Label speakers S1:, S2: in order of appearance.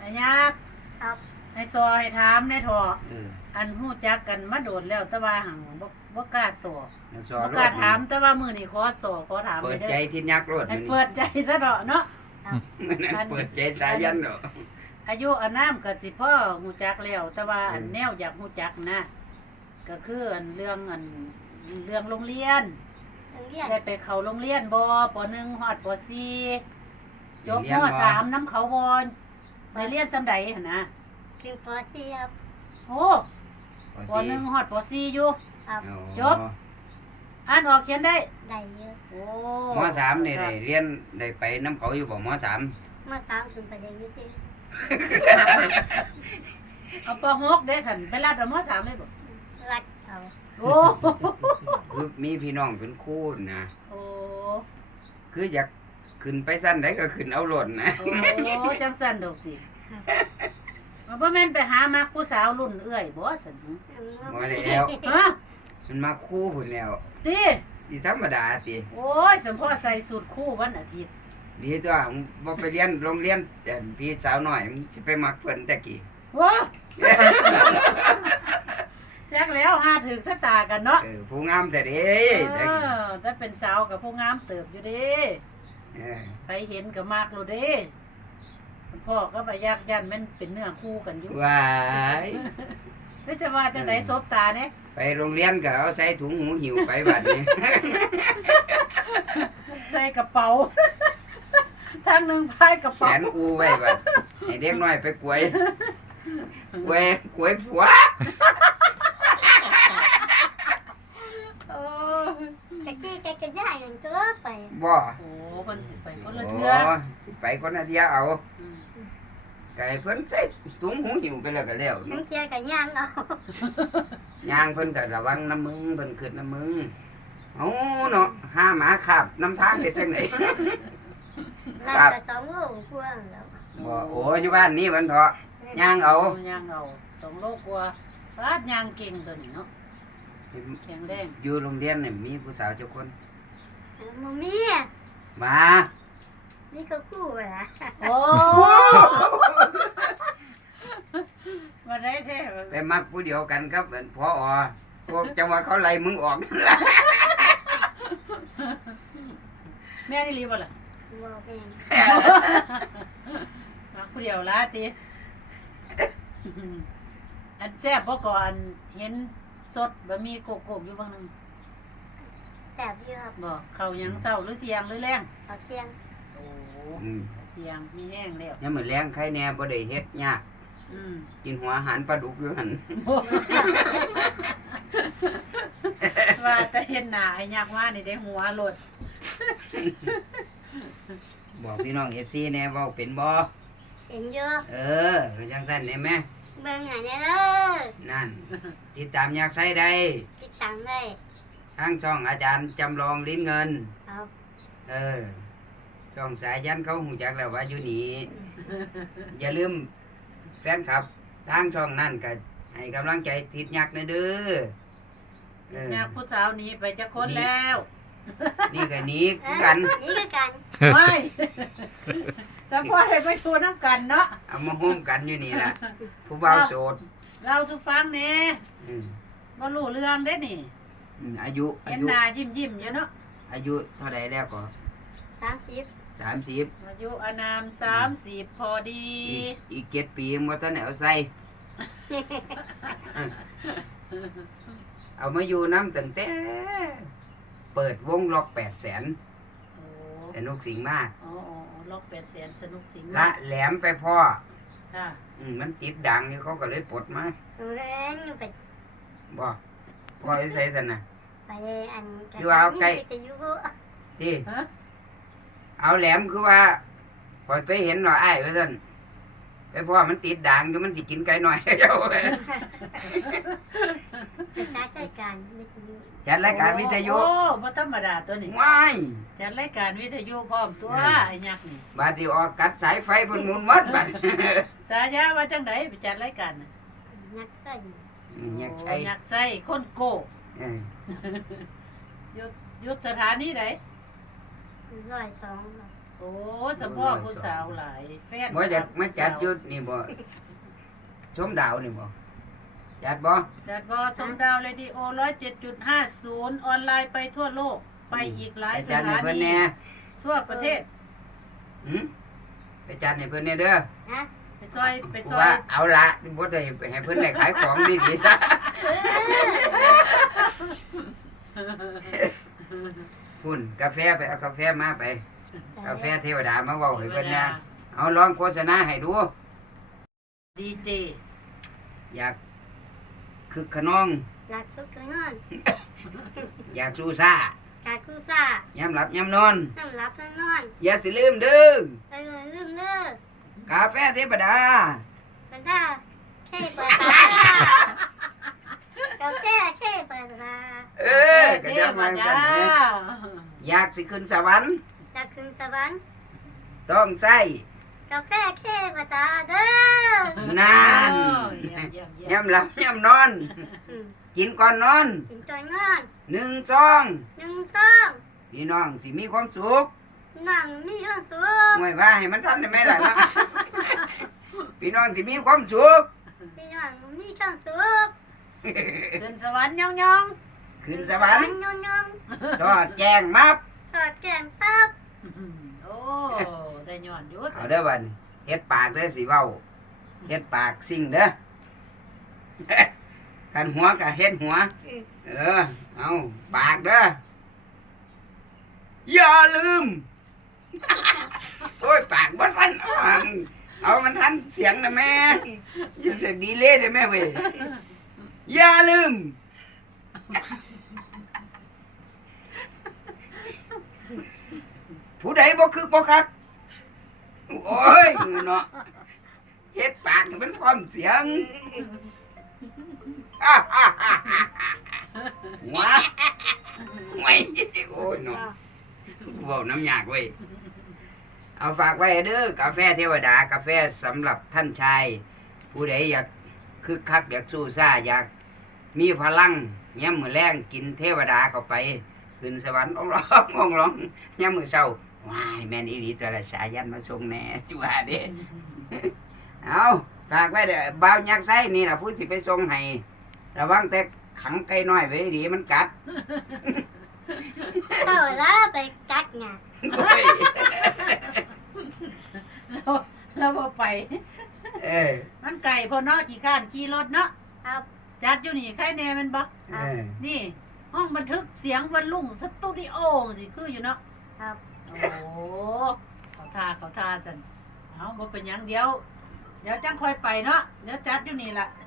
S1: ยาก
S2: ครับ
S1: ให้ซอให้ถามแน่ทอ
S3: เออ
S1: อันฮู้จักกันมาโดดแล้วแต่ว่าหังบ่กล้าสอ
S3: สอ
S1: บ่
S3: ร
S1: กล้า
S3: ถ
S1: ถามแต่ว่ามื้อนี้ขอสอขอถาม
S3: เปิด
S1: ด้อ
S3: ใจที่ยักษ์รถ
S1: ให้
S3: มัน
S1: เปิดใจซะเดาะเนาะ
S3: มันนั้นเปิดใจสายันเนาะ
S1: อายุอานามก็สิพ่อฮู้จักแล้วแต่ว่าอันแนวอยากฮู้จักนะก็คืออันเรื่องโรงเรียน
S2: เรียน
S1: ได้ไปเข้าโรงเรียนบ่ป .1 ฮอดป .4 จบม .3 นำเขาบ่ได้เรียนซำใดหั่นนะ
S2: ขึ้นป .4 ครับ
S1: โอ้ป .1 ฮอดป .4 อยู่
S2: ครับ
S1: จบ อ่านออกเขียนได้
S2: ได้เยอะ
S1: โอ้
S3: ม.3นี่ได้เรียนได้ไปน้ำเขาอยู่บ่ม.3
S2: มา3ขึ้นไปได้ยี่สิบ
S1: เอาป .6 ได้สั่นไปรับเอาม .3 เลยบ่
S2: รัดเอา
S1: โอ้
S3: คือมีพี่น้องเป็นครูนะ
S1: โอ้
S3: คืออยากขึ้นไปสั้นได้ก็ขึ้นเอารถนะ
S1: โอ้จังสั่นดอกติมันบ่แม่นไปหามักผู้สาวรุ่นเอื้อยบ่สั่นหึ
S3: บ่แล้ว
S1: ฮะ
S3: มันมาคู่พุ่นแล้ว
S1: ติ
S3: ที่ธรรมดาติ
S1: โอ้ยสมพ่อใส่สูทคู่วันอาทิตย์
S3: ดีตัวบ่ไปเรียนโรงเรียนพี่สาวน้อยมันสิไปมักเพิ่นแต่กี้
S1: โว้จักแล้วหาถึกสตากันเนาะ
S3: ผู้งามแต่เด้แต่กี้
S1: แต่เป็นสาวกับผู้งามเติบอยู่เด้
S3: เออ
S1: ไปเห็นก็มากโลดเด้พ่อก็ไปยักยันมันเป็นเนื้อคู่กันอยู่
S3: ว้าย
S1: แล้วจะว่าจังได๋ซบตาเนี่ย
S3: ไปโรงเรียนก็เอาใส่ถุงหูหิวไปบัดนี้
S1: ใส่กระเป๋า ทางหนึงพายกระ
S3: แข
S1: เป๋าน
S3: อูไว้บัดให้เด็กน้อยไปกวยผัว
S1: เออ
S2: ตะกี้จักรยานอย่างตัวไป
S3: บ่
S1: โอ้เพิ่นสิไปคนละ
S3: โอ้
S1: เทื่อ
S3: สิไปคนละเที่ยเอา
S1: อืม
S3: ก็ให้เพิ่นใส่ถุงหูหิวไปแล้วก็แล้ว
S2: ทั้งเที่ยกับย่างเอา
S3: ย่างเพิ่นก็ระวังน้ำมึงเพิ่นขึ้นน้ำมึงเอาเนาะหาหมาขับน้ำทางเฮ็ดจังได๋
S2: นั่งกับ2 โลกว่าแล้ว
S3: บ่โอ้อยู่บ้านนี้มันเถาะย่างเอา
S1: ย่างเอา2 โลกว่าพลาดย่างเก่งตัวนี้เนาะแข็งแรง
S3: อยู่โรงเรียนนี่มีผู้สาวเจ้าคน
S2: บ่มี
S3: มา
S2: มีก็คู่ล่ะ
S1: โอ้มาได้แท้
S3: ไปมักผู้เดียวกันครับพอพวกจังหวะเขาไล่มึงออก นั่นล่ะ
S1: แม่นี่รีบ่ล่ะ
S2: บ่เป็น
S1: รักผู้เดียวละติ อันแซ่บบ่ก่อนเห็นสดบะหมี่โกโก้อยู่บางนึง
S2: แซ่บอยู่ครับ
S1: บ่เข้าหยังเช้าหรือเที่ยงหรือแลง
S2: เอาเที่ยง
S1: โอ้
S3: อืม
S1: เที่ยงมีแห้งแล้ว
S3: ยามมื้อแลงใครแน่บ่ได้เฮ็ดยาก
S1: อืม
S3: กินหัวอาหารปลาดุกอยู่หั่น
S1: ว่าแต่เห็นหน้าไอ้ยักษ์ว่านี่ได้หัวโลด
S3: บอกพี่น้อง FC แน่เว้าเป็นบ่
S2: เห็นอยู่
S3: ก็จังซั่นได้แม่
S2: เบิ่งหาแน่เด้อ
S3: นั่น ติดตามอยากใส่ได้
S2: ติดตามได้
S3: ทางช่องอาจารย์จำลองลิ้นเงิน
S2: ครับ
S3: ช่องสายยันเขาหูจักแล้วว่าอยู่นี่ อย่าลืมแฟนคลับทางช่องนั่นก็ให้กำลังใจติดยักษ์นะเด้อเออ
S1: ยักษ์ผู้สาวหนี้ไปจักคนแล้ว
S3: นี่ก็หนี้กัน
S2: นี่คือกัน
S1: ไม่สปอร์ตให้ไปทัวร์น้ำกันเนาะ
S3: เอามาห่มกันอยู่นี่ล่ะผู้บ่าวโสด
S1: เราสุฟังแหน่
S3: อืม
S1: บ่รู้เรื่องเด้นี่
S3: อายุ
S1: เห็นหน้ายิ้มอยู่เนาะ
S3: อายุเท่าใดแล้วก็
S2: 30
S3: 30
S1: อายุอานาม30พอดี
S3: อีก7 ปีบ่ทันได้เอาใส่ เอามาอยู่น้ำตั้งแต่เปิดวงล็อก800,000
S1: โอ้
S3: สนุกสิ่งมาก
S1: อ๋อล็อก800,000สนุกสิง
S3: ละ
S1: มาก
S3: แหลมไปพ่อ
S1: ค่ะ
S3: มันติดดังอยู่เขาก็เลยปลดมา
S2: เล่นไป
S3: บ่พ่อไปใส่สันน่ะ
S2: ไปอัน
S3: อยู่เอาใกล้
S2: จะอยู่
S3: ที่
S1: ฮะ
S3: เอาแหลมคือว่าพอยไปเห็นหน่อยอ้ายว่าซั่นไปพ่อมันติดดังอยู่มันสิกินไก่หน่อย เจ้า
S2: ไปจัดรายการวิทยุ
S3: จัดรายการวิทยุ
S1: โอ้บ่ธรรมดาตัวนี้
S3: ว้าย
S1: จัดรายการวิทยุพร้อมตัวไอ้ยักษ์นี่
S3: บาดสิออกกัดสายไฟเพิ่นหมุนหมดบัด
S1: สายาว่าจังไดไปจัดรายการน่ะ
S2: นักใส่
S3: อยาก
S1: โอ้
S3: ใช้
S1: ยักษ์ใส่คนโก้
S3: เออ
S1: หยุดสถานีใด
S2: 102ครับ
S1: โอ้สะพ่อผู้สาวหลายแฟน
S3: บ่อยากมาจัดอยุดนี่บ่ชมดาวนี่บ่จัดบ่
S1: จัดบอสมดาวเรดิโอ107.50 ออนไลน์ไปทั่วโลก ไปอีกหลาย
S3: ไป
S1: ส
S3: จัดให้
S1: ถา
S3: เพิ่น
S1: นี
S3: แน่
S1: ทั่วประเทศ
S3: ไปจัดให้เพิ่นแน่เด้อ
S2: ฮะ
S1: ไปซอยไปซอ
S3: ว่าย เอาละบ่ได้ให้เพิ่นได้ขายของดีๆซะ พุ่นกาแฟไปเอากาแฟมาไป กาแฟเทวดามาเว้าให้เพิ่นนะเอาลองโฆษณาให้ดู
S1: ดีเจ
S3: อยากคึกขนอง
S2: หลักทุกนอน
S3: อยากสู้ซ่า
S2: จากคุซ่าย
S3: ามหลับยามนอน
S2: น้ำรับนอน
S3: อย่าสิลืมเด้อ
S2: ไปเลยลืมเลิก
S3: กาแฟเทวดา
S2: ภาษาเทภาษากาแฟเทภาษา
S3: เออก็จะมาสั่นแหมอยากสิขึ้นสวรรค์
S2: จากคืนสวรรค์
S3: ต้องใส่
S2: กาแฟเทภาษาเด้อน
S3: าน
S1: โอ้ยเยี่ยมๆ
S3: ยามหลับยามนอน
S2: อืม
S3: กินก่อนนอน
S2: กินจอยนอน
S3: 1 ซอง
S2: 1 ซอง
S3: พี่น้องสิมีความสุข
S2: นั่งมีความสุข
S3: ห่วยว่าให้มันทันได้ไหมล่ะเนาะ พี่น้องสิมีความสุข
S2: พี่น้องมีความสุข
S1: ขึ้นสวรรค์ย่อง
S3: ขึ้นสวรรค์
S2: ยองยอง
S3: ทอดแจ้งมับ
S2: สอดแก้มปั๊บ
S1: ๆโอ้ได้ย้อนอยู่
S3: เอาเด้อบัดนี้เฮ็ดปากเด้อสิเว้าเฮ็ดปากสิ่งเด้อ กันหัวก็เฮ็ดหัว เออ เอาปากเด้อ อย่าลืม โอ้ยปากบ่ทันเอามันทันเสียงนะแม่อย่าเสียดีเลยได้แม่เว้ยอย่าลืม ผู้ใดบ่คือบ่คัก โอ้ยเนาะเฮ็ดปากให้มันพร้อมเสียง หัวไม่โอ้ยเนาะเว้าน้ำยากเว้ย เอาฝากไว้เด้อกาแฟเทวดากาแฟสำหรับท่านชาย ผู้ใดอยากคึกคักอยากสู้ซ่าอยากมีพลังย่ำมือแรงกินเทวดาเข้าไป ขึ้นสวรรค์ร้องย่ำมือเศร้าว้ายแม่นอีหลีตัวละสายันมาส่งแหน่จัวเด้ เอาฝากไว้เด้อบ่าวยักษ์ไส้นี่ล่ะผู้สิไปส่งให้ระวังแต่ขังไก่น้อยไว้ดีมันกัด
S2: เต่าละไปกัดไง
S3: โอ้ย
S1: แล้วพอไป
S3: เออ
S1: มันไก่พอเนาะขี่ข้านขี่รถเนาะ
S2: ครับ
S1: จัดอยู่นี่ใครแน่แมันบ่
S3: เออ
S1: นี่ ห้องบันทึกเสียงวันลุ่งสตูดิโอสิคืออยู่เนาะ
S2: ครับ
S1: โอ้เขาทาสันเอาบ่เป็นหยังเดี๋ยวจังค่อยไปเนาะเดี๋ยวจัดอยู่นี่ล่ะ